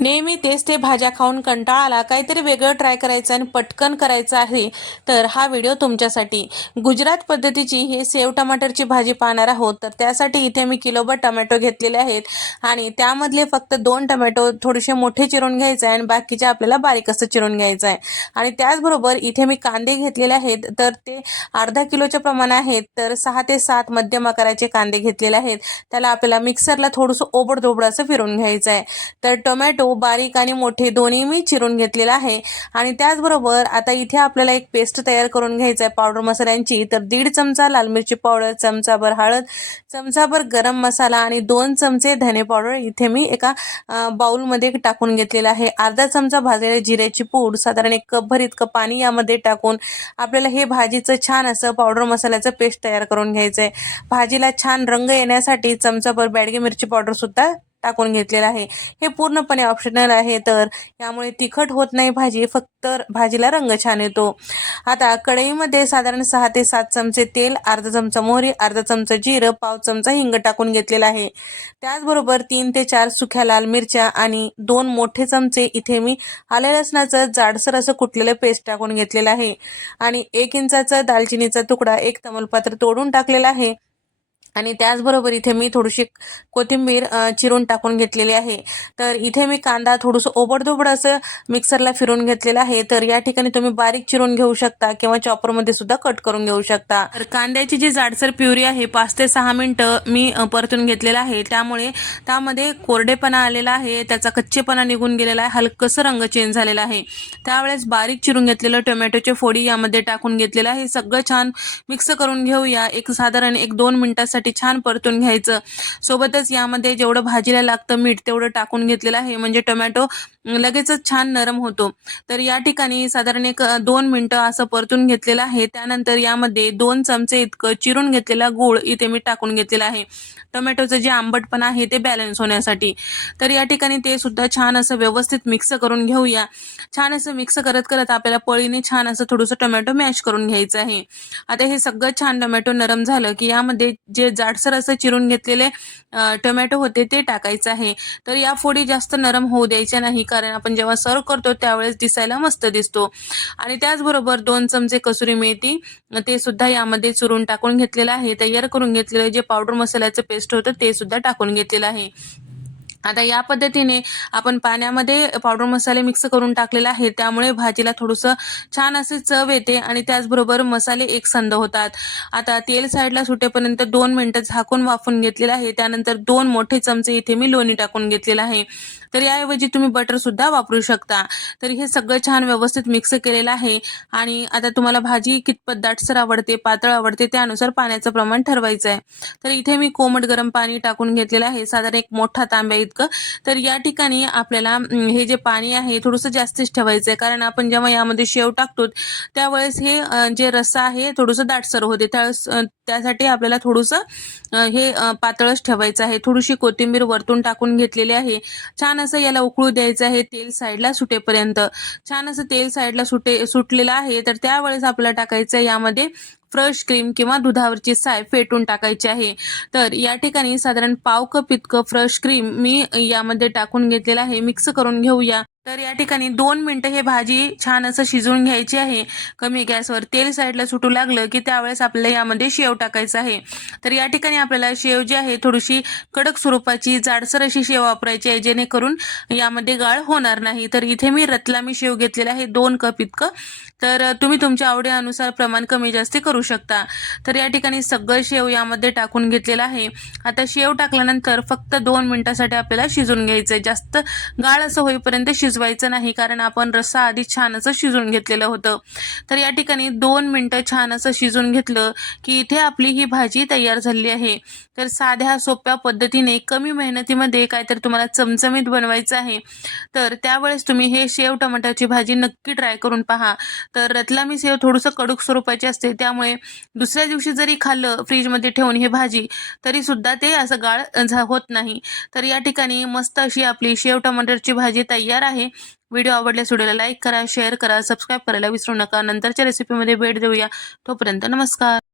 नेहमी तेच ते भाज्या खाऊन कंटाळा आला काहीतरी वेगळं ट्राय करायचं आणि पटकन करायचं आहे तर हा व्हिडिओ तुमच्यासाठी. गुजरात पद्धतीची हे सेव टमाटरची भाजी पाहणार आहोत तर त्यासाठी इथे मी किलोभर टमॅटो घेतलेले आहेत आणि त्यामधले फक्त दोन टमॅटो थोडेसे मोठे चिरून घ्यायचे आहे आणि बाकीचे आपल्याला बारीक असं चिरून घ्यायचं आहे. आणि त्याचबरोबर इथे मी कांदे घेतलेले आहेत तर ते अर्धा किलोच्या प्रमाण आहेत तर सहा ते सात मध्यम आकाराचे कांदे घेतलेले आहेत. त्याला आपल्याला मिक्सरला थोडंसं ओबडधोबड असं फिरून घ्यायचं आहे. तर टोमॅटो बारीक आणि मोठे दोन्ही मी चिरून घेतलेला आहे. आणि त्याचबरोबर आता इथे आपल्याला एक पेस्ट तयार करून घ्यायचं आहे पावडर मसाल्यांची. तर दीड चमचा लाल मिरची पावडर चमचाभर हळद चमचाभर गरम मसाला आणि दोन चमचे धने पावडर इथे मी एका बाऊलमध्ये बाउलमध्ये टाकून घेतलेला आहे. अर्धा चमचा भाजलेल्या जिऱ्याची पूड साधारण एक कपभर इतकं पाणी यामध्ये टाकून आपल्याला हे भाजीचं छान असं पावडर मसाल्याचं पेस्ट तयार करून घ्यायचं आहे भाजीला छान रंग येण्यासाठी चमचाभर बॅडगी मिरची पावडर सुद्धा टाकून घेतलेलं आहे. हे पूर्णपणे ऑप्शनल आहे तर यामुळे तिखट होत नाही भाजी फक्त भाजीला रंग छान येतो. आता कढईमध्ये साधारण सहा ते सात चमचे तेल अर्धा चमचा मोहरी अर्धा चमचा जिरं पाव चमचा हिंग टाकून घेतलेला आहे. त्याचबरोबर तीन ते चार सुक्या लाल मिरच्या आणि दोन मोठे चमचे इथे मी आले लसणाचं जाडसर असं कुटलेलं पेस्ट टाकून घेतलेलं आहे. आणि एक इंचाचा दालचिनीचा तुकडा एक तमलपात्र तोडून टाकलेला आहे. आणि त्याचबरोबर इथे मी थोडीशी कोथिंबीर चिरून टाकून घेतलेली आहे. तर इथे मी कांदा थोडंसं ओबडधोबड असं मिक्सरला फिरून घेतलेलं आहे. तर या ठिकाणी तुम्ही बारीक चिरून घेऊ शकता किंवा चॉपरमध्ये सुद्धा कट करून घेऊ शकता. तर कांद्याची जी जाडसर प्युरी आहे पाच ते सहा मिनटं मी परतून घेतलेला आहे. त्यामुळे त्यामध्ये कोरडेपणा आलेला आहे त्याचा कच्चेपणा निघून गेलेला आहे हलकंसं रंग चेंज झालेला आहे. त्यावेळेस बारीक चिरून घेतलेलं टोमॅटोचे फोडी यामध्ये टाकून घेतलेलं आहे. सगळं छान मिक्स करून घेऊया. एक साधारण एक दोन मिनिटासाठी छान परतून घ्यायचं. सोबतच यामध्ये जेवढं भाजीला लागतं मीठ तेवढं टाकून घेतलेलं आहे. म्हणजे टोमॅटो लगेचच छान नरम होतो. तर या ठिकाणी साधारण एक दोन मिनटं असं परतून घेतलेलं आहे. त्यानंतर यामध्ये दोन चमचे इतकं चिरून घेतलेला गूळ इथे मी टाकून घेतलेला आहे. टोमॅटोचं जे आंबटपण आहे ते बॅलन्स होण्यासाठी. तर या ठिकाणी ते सुद्धा छान असं व्यवस्थित मिक्स करून घेऊया. छान असं मिक्स करत करत आपल्याला पळीने छान असं थोडंसं टोमॅटो मॅश करून घ्यायचं आहे. आता हे सगळं छान टोमॅटो नरम झालं की यामध्ये जे जाडसर असं चिरून घेतलेले टोमॅटो होते ते टाकायचं आहे. तर या फोडी जास्त नरम होऊ द्यायच्या नाही कारण आपण जेव्हा सर्व करतो त्यावेळेस दिसायला मस्त दिसतो. आणि त्याचबरोबर दोन चमचे कसुरी मेथी ते सुद्धा यामध्ये चुरून टाकून घेतलेलं आहे. तयार करून घेतलेलं जे पावडर मसाल्याचं पेस्ट होतं ते सुद्धा टाकून घेतलेलं आहे. आता या पद्धतीने आपण पाण्यामध्ये पावडर मसाले मिक्स करून टाकलेला आहे त्यामुळे भाजीला थोडंसं छान असे चव येते आणि त्याचबरोबर मसाले एकसंद होतात. आता तेल साईडला सुटेपर्यंत दोन मिनटं झाकून वाफून घेतलेलं आहे. त्यानंतर दोन मोठे चमचे इथे मी लोणी टाकून घेतलेलं आहे. तर याऐवजी तुम्ही बटर सुद्धा वापरू शकता. तर हे सगळं छान व्यवस्थित मिक्स केलेलं आहे. आणि आता तुम्हाला भाजी कितपत दाटसर आवडते पातळ आवडते त्यानुसार पाण्याचं प्रमाण ठरवायचं आहे तर इथे मी कोमट गरम पाणी टाकून घेतलेलं आहे. साधारण एक मोठा तांब्या इतकं. तर या ठिकाणी आपल्याला हे जे पाणी आहे थोडंसं जास्तीच ठेवायचं आहे कारण आपण जेव्हा यामध्ये शेव टाकतो त्यावेळेस हे जे रस्सा आहे थोडंसं दाटसर होते. त्यावेळेस त्यासाठी आपल्याला थोडंसं हे पातळच ठेवायचं आहे. थोडीशी कोथिंबीर वरतून टाकून घेतलेली आहे. छान असं याला उकळू द्यायचं आहे तेल साईडला सुटेपर्यंत. छान असं तेल साईडला सुटे सुटलेलं आहे तर त्यावेळेस आपल्याला टाकायचं आहे यामध्ये फ्रेश क्रीम किंवा दुधावरची साय फेटून टाकायची आहे. तर या ठिकाणी साधारण पाव कप इतकं फ्रेश क्रीम मी यामध्ये टाकून घेतलेलं आहे. मिक्स करून घेऊया. तर या ठिकाणी दोन मिनटं हे भाजी छान असं शिजवून घ्यायची आहे. कमी गॅसवर तेल साईडला सुटू लागलं की त्यावेळेस आपल्याला यामध्ये शेव टाकायचं आहे. तर या ठिकाणी आपल्याला शेव जी आहे थोडीशी कडक स्वरूपाची जाडसर अशी शेव वापरायची आहे जेणेकरून यामध्ये गाळ होणार नाही. तर इथे मी रतलामी शेव घेतलेला आहे दोन कप इतकं. तर तुम्ही तुमच्या आवडीनुसार प्रमाण कमी जास्ती करू शकता. तर या ठिकाणी सगळं शेव यामध्ये टाकून घेतलेलं आहे. आता शेव टाकल्यानंतर फक्त दोन मिनिटासाठी आपल्याला शिजून घ्यायचं आहे जास्त गाळ असं होईपर्यंत शिजवायचं नाही कारण आपण रस्सा आधी छान असं शिजून घेतलेलं होतं. तर या ठिकाणी दोन मिनटं छान असं शिजून घेतलं की इथे आपली ही भाजी तयार झाली आहे. तर साध्या सोप्या पद्धतीने कमी मेहनतीमध्ये काहीतरी तुम्हाला चमचमीत बनवायचं आहे. तर त्यावेळेस तुम्ही हे शेव टमाटाची भाजी नक्की ट्राय करून पहा. तर रतलामी सेव थोडंसं कडूक स्वरूपाची असते त्यामुळे दुसऱ्या दिवशी जरी खाल्लं फ्रीजमध्ये ठेवून हे भाजी तरी सुद्धा ते असं गाळ झा- होत नाही. तर या ठिकाणी मस्त अशी आपली शेव टमाटरची भाजी तयार आहे. आहे व्हिडिओ आवडल्यास व्हिडिओला लाईक करा शेअर करा सबस्क्राईब करायला विसरू नका. नंतरच्या रेसिपीमध्ये भेट देऊया. तोपर्यंत नमस्कार.